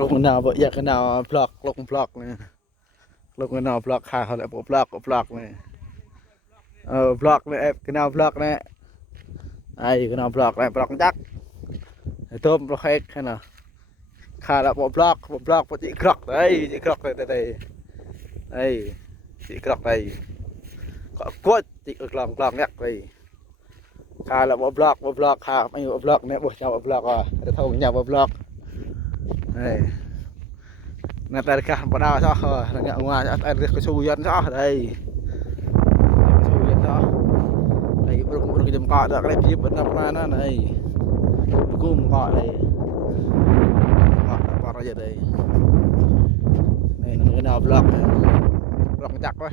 ลงนาวบ่อยากนาวพลอกลงพลอกนี่ลงนาวพลอกขาเขาแล้วพลอกพลอกนี่พลอกนี่นาวพลอกนี่ไอ้นาวพลอกนี่พลอกจักต้มพลอกเฮ็ดคั่นน่ะขาแล้วพลอกบ่จิกรอกได้จิกรอกได้ไอ้จิกรอกได้ก็กดจิกรอกเนี่ยไปขาแล้วพลอกขาไม่พลอกเนี่ยบ่เจ้าพลอกอ่ะแต่เท่าเจ้าพลอกนั่นแต่การปนาวซะนั่นเนี่ยว่าแต่เรื่องกระชูยันซะได้กระชูยันซะไอ้บุรุษจำกัดอะไรพิบเป็นประมาณนั้นไอ้กุ้มก็ไอ้ก็อะไรอย่างไรไอ้นั่นเอาบล็อกจักไว้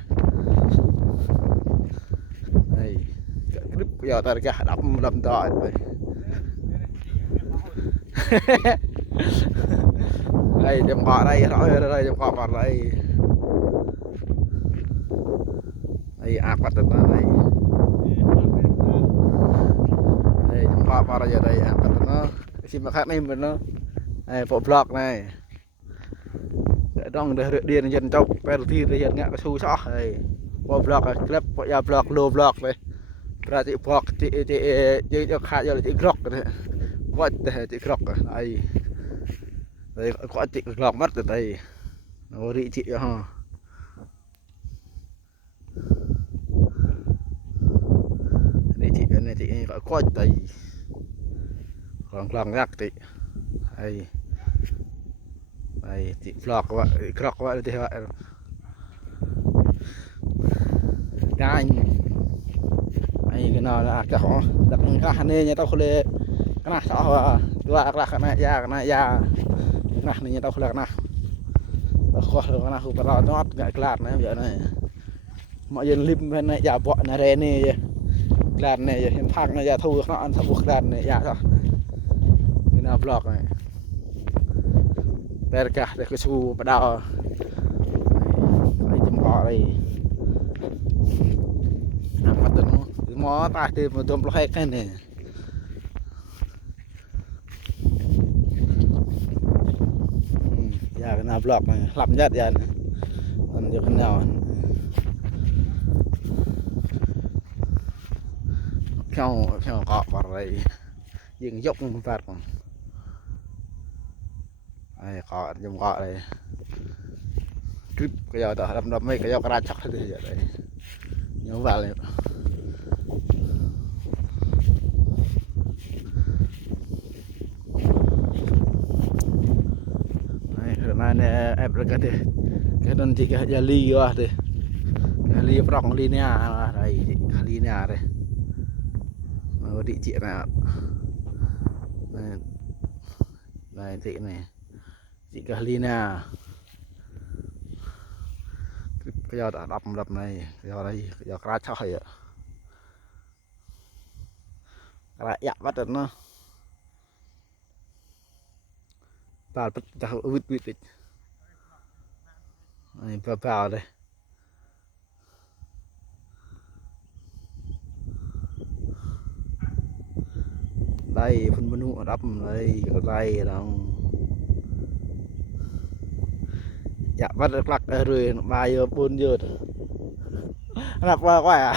ไอ้กรึบยาวแต่ก็ดำต่อไปไอ้จำกัดอะไรอะไรจำกัดอะไรไอ้อาปัตตาไอ้จำกัดอะไรอย่างไรอาปัตตาสิมาคัดนี่เหมือนเนาะไอ้พวกบล็อกนี่ต้องเรียนยันเจ้าไปที่เรียนเงี้ยก็ชูชอบไอ้พวกบล็อกคลิปพวกยาบล็อกโลบล็อกเลยประจิบล็อกจีจะขาดจะจีกรอกเลยว่าแต่จีกรอกไอ้ก็จิกรอกมัดแต่โนริจิฮะนี่จิก็ค่อยแต่กลางยักษ์ติไอ้จิกรอกว่ากรอกว่าที่ว่าการไอ้กันน่ะจะขอดักก็หันนี่เนี่ยต้องคนเลยกันนะสาวตัวอักลักนะยานะนี่ต้องคนละนะแล้วก็เลยนะคือปลาทอดกลาดนะอย่างนี้มาเย็นริมเป็นยาเบาะนะเรนี่กลาดเนี่ยเห็นพักเนี่ยยาทูเขาอันสบุกกลาดเนี่ยยาก็นี่น่าบล็อกเลยแต่ก็เด็กชูปลาดาวไอ้จำก่ออะไรมาตัวนู้นหมอตาตีมาตัวปลอกแค่นี้ยากันนาบล็อกเลยหลับยัดยันมันจะขึ้นแนวเข้าเกาะอะไรยิงยกมันฟาดก่อนไอ้เกาะยมเกาะเลยคลิปก็ยาวต่อดำไม่ก็ยาวกระดาษชักเลยอย่างไรยาวว่าเลยmana berkat deh kan jika jali wah deh jali prong linia dai linia deh mau di cik nak này cik này cik linia cái giờ đã đập này giờ đây giờ ra chơi à ra dạ bắt được nó vào bắt đầu vịt này vào đây đây phân menu đắp đây đồng dạ bắt được lắc rồi 3 giờ 4 giờ đập qua quá à